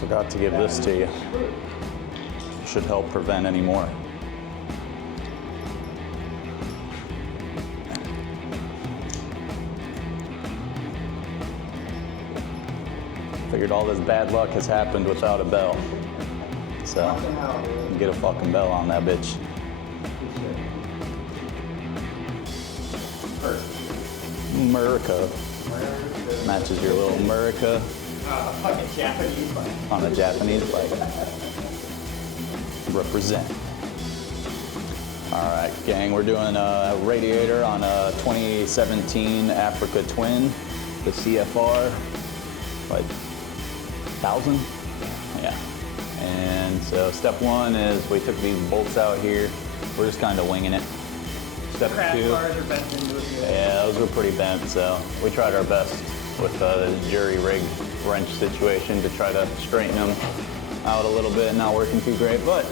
Forgot to give this to you. Should help prevent any more. Figured all this bad luck has happened without a bell. So, get a fucking bell on that bitch. America. Matches your little America. Fucking Japanese flag. On a Japanese flag. Represent. Alright, gang, we're doing a radiator on a 2017 Africa Twin, the CFR, like 1,000? Yeah. And so step one is we took these bolts out here. We're just kind of winging it. Step two. Bars are bent into it. Yeah, those were pretty bent, so we tried our best with the jury rig wrench situation to try to straighten them out a little bit. Not working too great, but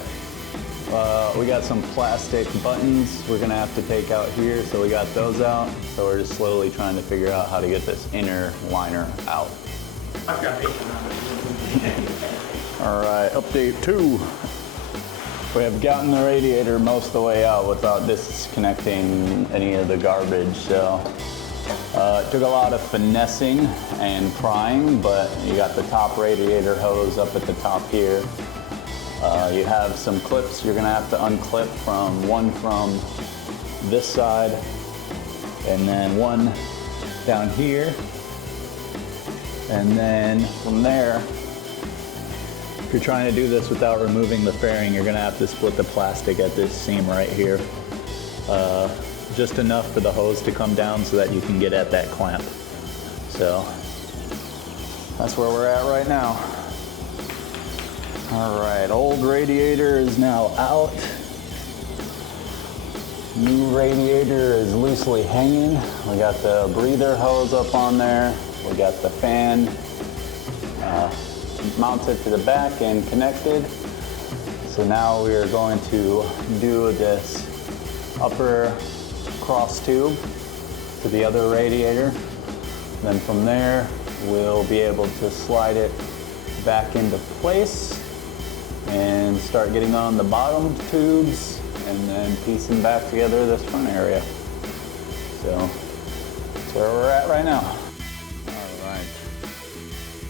we got some plastic buttons we're gonna have to take out here, so we got those out. So we're just slowly trying to figure out how to get this inner liner out. I've got bacon on it. All right, update 2. We have gotten the radiator most of the way out without disconnecting any of the garbage, so it took a lot of finessing and prying, but you got the top radiator hose up at the top here. You have some clips you're gonna have to unclip, one from this side and then one down here. And then from there, if you're trying to do this without removing the fairing, you're gonna have to split the plastic at this seam right here. Just enough for the hose to come down so that you can get at that clamp. So that's where we're at right now. All right, old radiator is now out. New radiator is loosely hanging. We got the breather hose up on there. We got the fan mounted to the back and connected. So now we are going to do this upper cross tube to the other radiator. Then from there, we'll be able to slide it back into place and start getting on the bottom tubes and then piecing back together this front area. So that's where we're at right now. All right,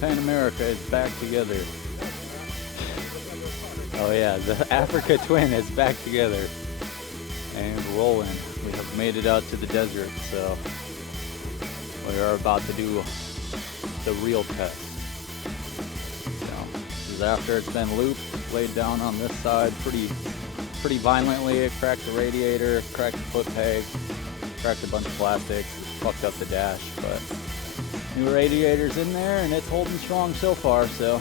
Pan America is back together. Oh yeah, the Africa Twin is back together and rolling. We have made it out to the desert, so we are about to do the real test. So, this is after it's been looped, laid down on this side pretty violently. It cracked the radiator, cracked the foot peg, cracked a bunch of plastics, fucked up the dash, but new radiator's in there and it's holding strong so far. So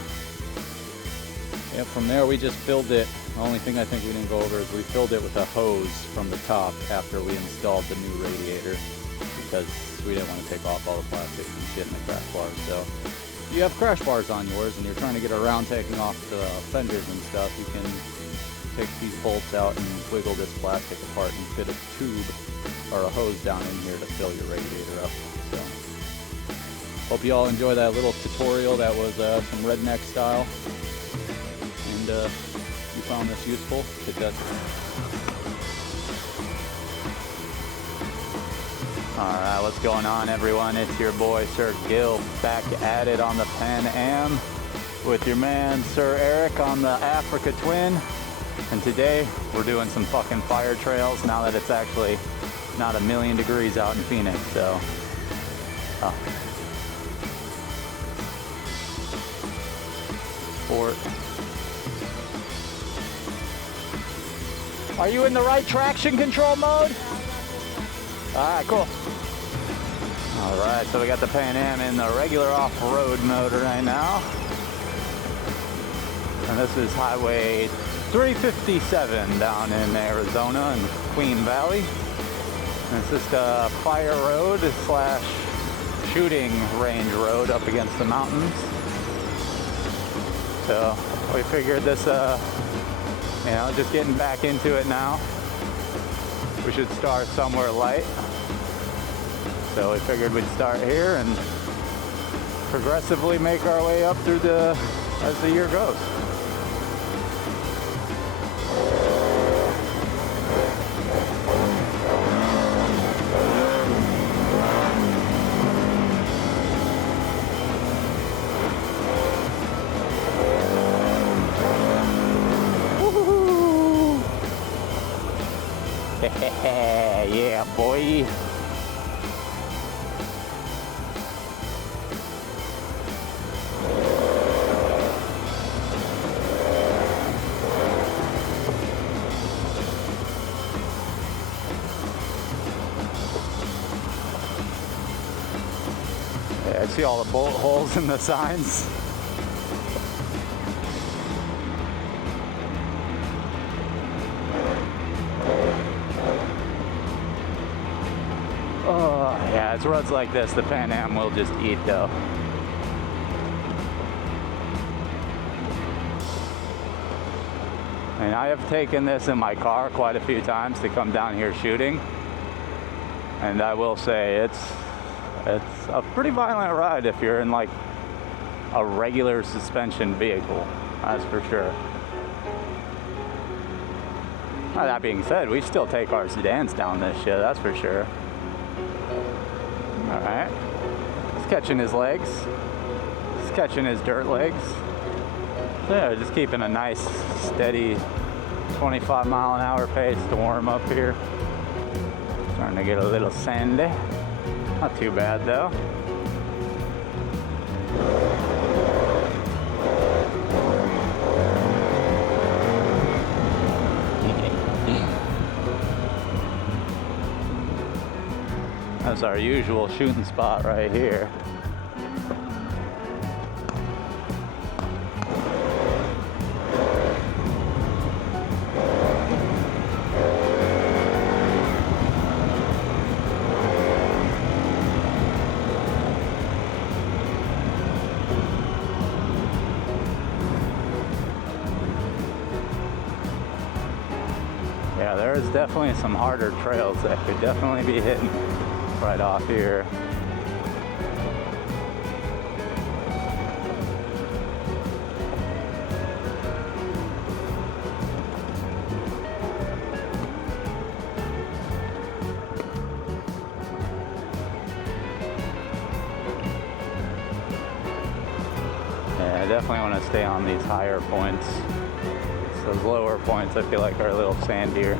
yeah, from there we just filled it. The only thing I think we didn't go over is we filled it with a hose from the top after we installed the new radiator, because we didn't want to take off all the plastic and shit in the crash bars. So if you have crash bars on yours and you're trying to get around taking off the fenders and stuff, you can take these bolts out and wiggle this plastic apart and fit a tube or a hose down in here to fill your radiator up. So hope you all enjoy that little tutorial. That was some redneck style, and you found this useful to test. Alright, what's going on, everyone? It's your boy Sir Gil back at it on the Pan Am with your man Sir Eric on the Africa Twin. And today we're doing some fucking fire trails now that it's actually not 1,000,000 degrees out in Phoenix. So Are you in the right traction control mode? Alright, cool. Alright, so we got the Pan Am in the regular off-road mode right now. And this is Highway 357 down in Arizona in Queen Valley. And it's just a fire road slash shooting range road up against the mountains. So we figured this, just getting back into it now, we should start somewhere light. So we figured we'd start here and progressively make our way up through the as the year goes. Yeah, boy. Yeah, I see all the bullet holes in the signs. Oh, yeah, it's roads like this the Pan Am will just eat though. And I have taken this in my car quite a few times to come down here shooting. And I will say it's a pretty violent ride if you're in like a regular suspension vehicle, that's for sure. Now, that being said, we still take our sedans down this shit, that's for sure. Alright. He's catching his legs. He's catching his dirt legs. So yeah, just keeping a nice, steady 25-mile-an-hour pace to warm up here. Starting to get a little sandy. Not too bad though. That's our usual shooting spot right here. Yeah, there's definitely some harder trails that could definitely be hitting right off here. Yeah, I definitely want to stay on these higher points. Those lower points I feel like are a little sandier.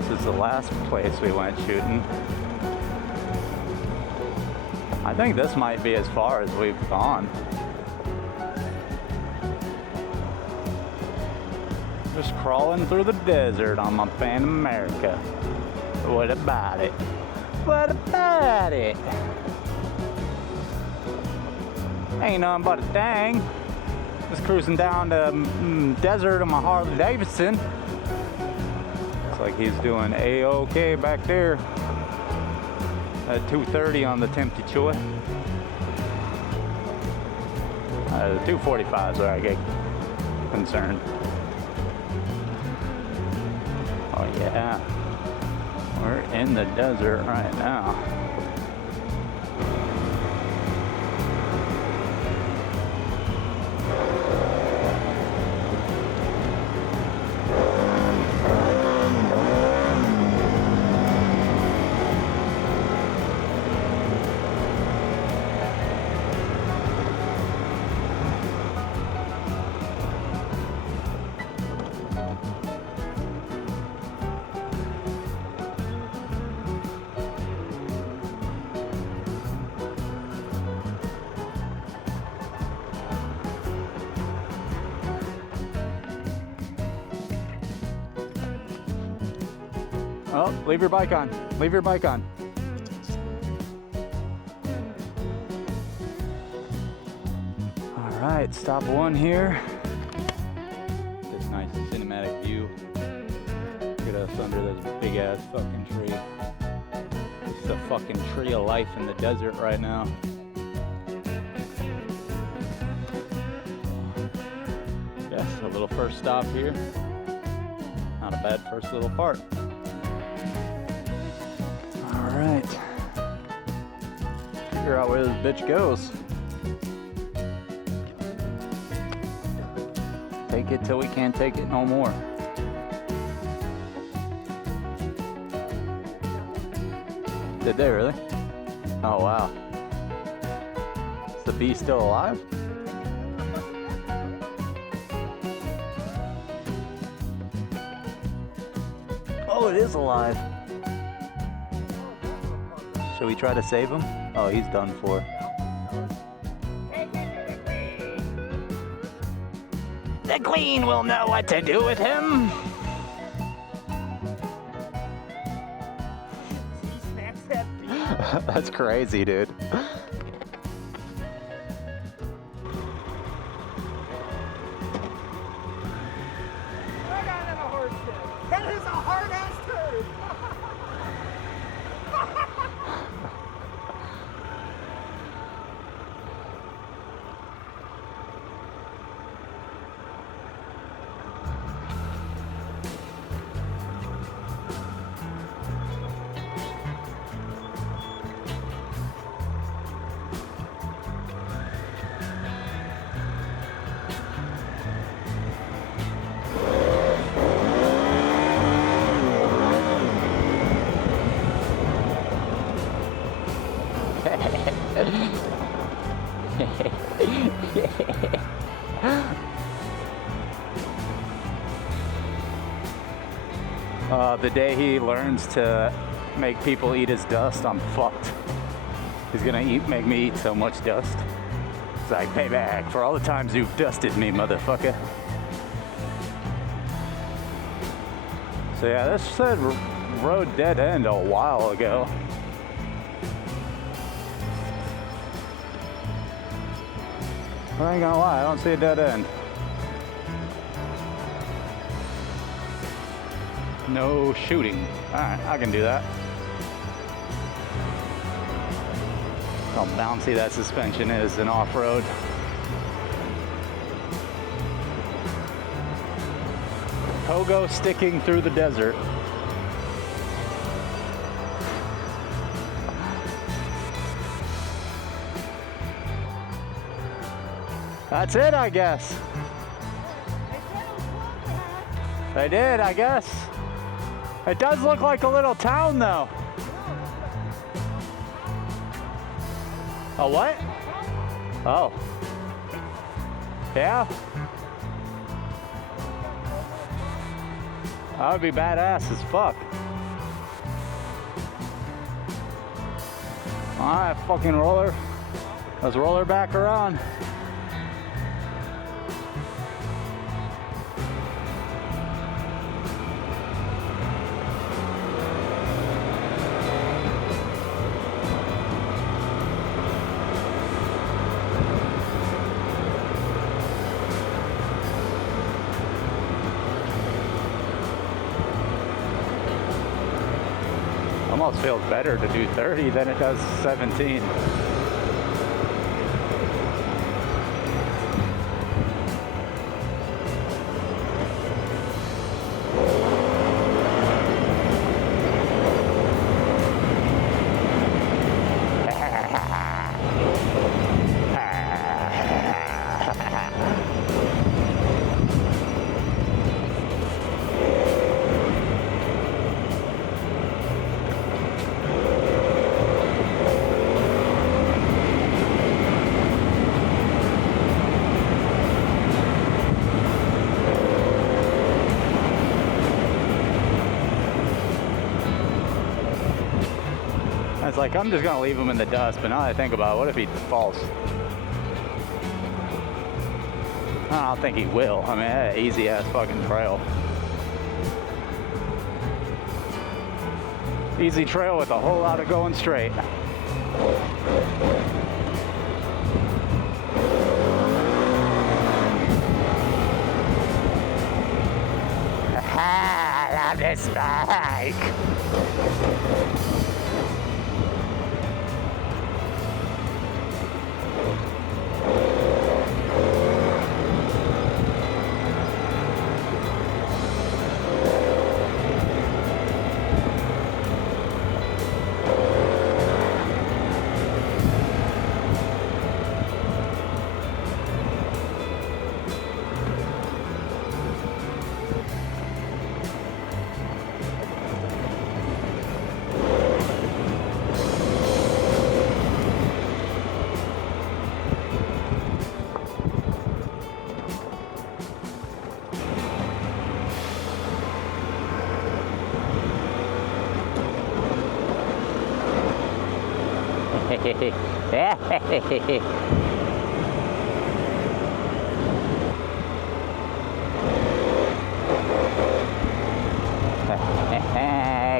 This is the last place we went shooting. I think this might be as far as we've gone. Just crawling through the desert on my Pan America. What about it? What about it? Ain't nothing but a thing. Just cruising down the desert on my Harley Davidson. Looks like he's doing A-OK back there at 230 on the Tempty Choy. The 245 is where I get concerned. Oh yeah, we're in the desert right now. Oh, leave your bike on. Leave your bike on. All right, stop one here. This nice cinematic view. Get us under this big ass fucking tree. It's the fucking tree of life in the desert right now. Yes, a little first stop here. Not a bad first little part. All right. Figure out where this bitch goes. take it till we can't take it no more. Did they really? Oh wow. Is the bee still alive? Oh, it is alive. Should we try to save him? Oh, he's done for. The queen will know what to do with him. That's crazy, dude. That is a hard-ass turd! The day he learns to make people eat his dust, I'm fucked. He's gonna make me eat so much dust. It's like payback for all the times you've dusted me, motherfucker. So yeah, this said road dead end a while ago. I ain't gonna lie, I don't see a dead end. No shooting. Alright, I can do that. How bouncy that suspension is in off-road. Pogo sticking through the desert. That's it, I guess. They did, I guess. It does look like a little town, though. A what? Oh. Yeah? That would be badass as fuck. Alright, fucking roller. Let's roll her back around. Almost feels better to do 30 than it does 17. It's like, I'm just gonna leave him in the dust, but now that I think about it, what if he falls? I don't think he will. I mean, that's an easy ass fucking trail. Easy trail with a whole lot of going straight. I love this bike.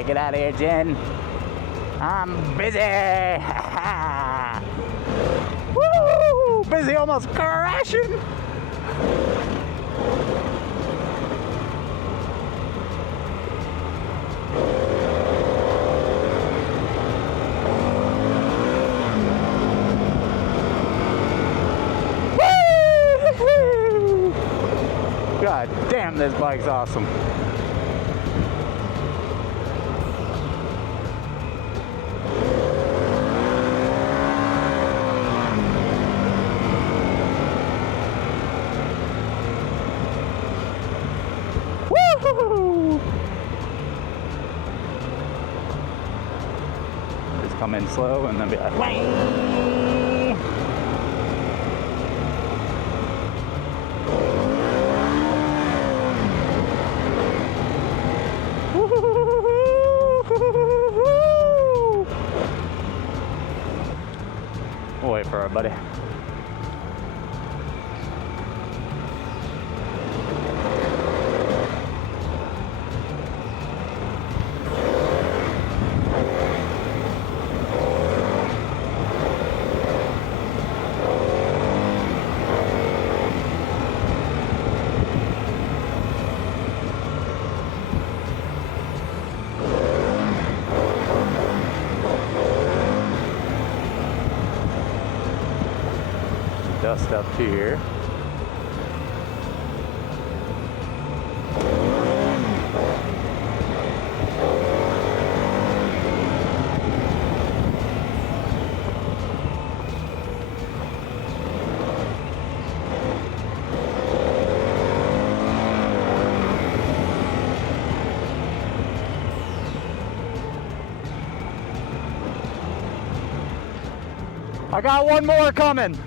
Get out of here, Jen. I'm busy. Woo! Busy almost crashing. Woo! God damn, this bike's awesome. Just come in slow and then be like, whee! We'll wait for our buddy. Dust up here. I got one more coming.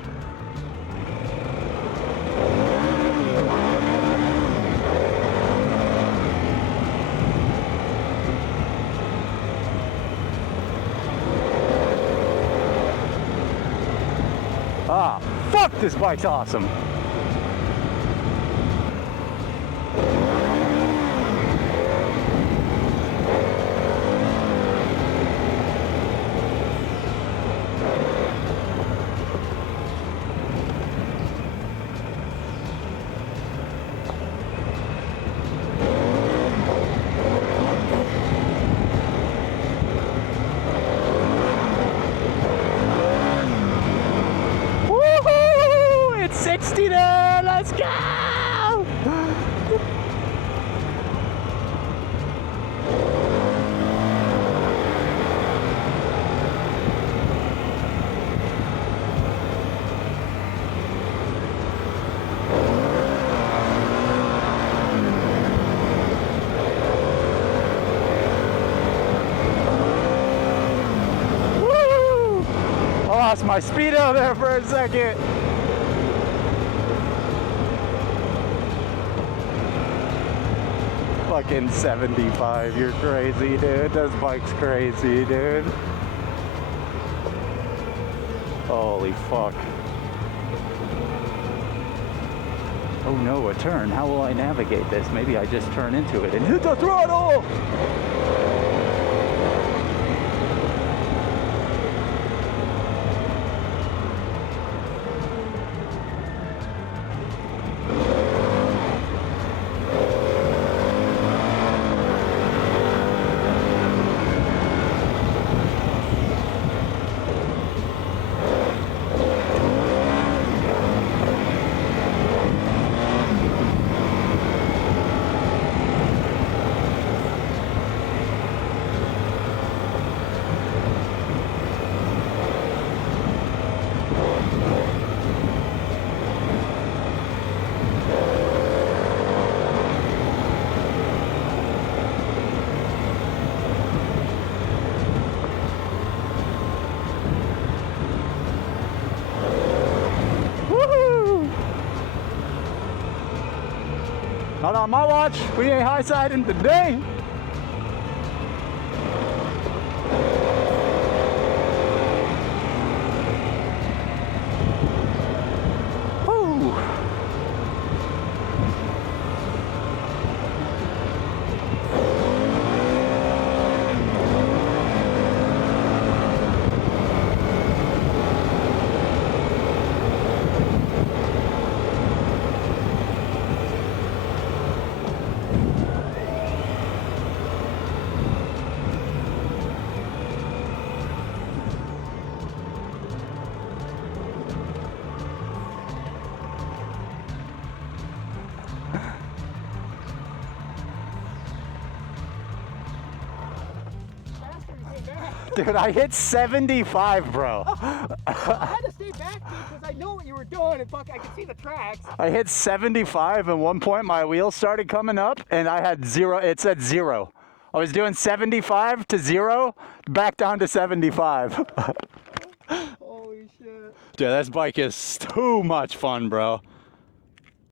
Ah, fuck, this bike's awesome. It's 60 there, let's go! Woo! I lost my speedo there for a second. Fucking 75, you're crazy, dude. This bike's crazy, dude. Holy fuck. Oh no, a turn. How will I navigate this? Maybe I just turn into it and hit the throttle! Not on my watch. We ain't high-siding today. Dude, I hit 75, bro. I had to stay back, dude, because I know what you were doing, and fuck, I could see the tracks. I hit 75, and one point my wheels started coming up, and I had 0. It said 0. I was doing 75 to 0, back down to 75. Holy shit. Dude, this bike is too much fun, bro.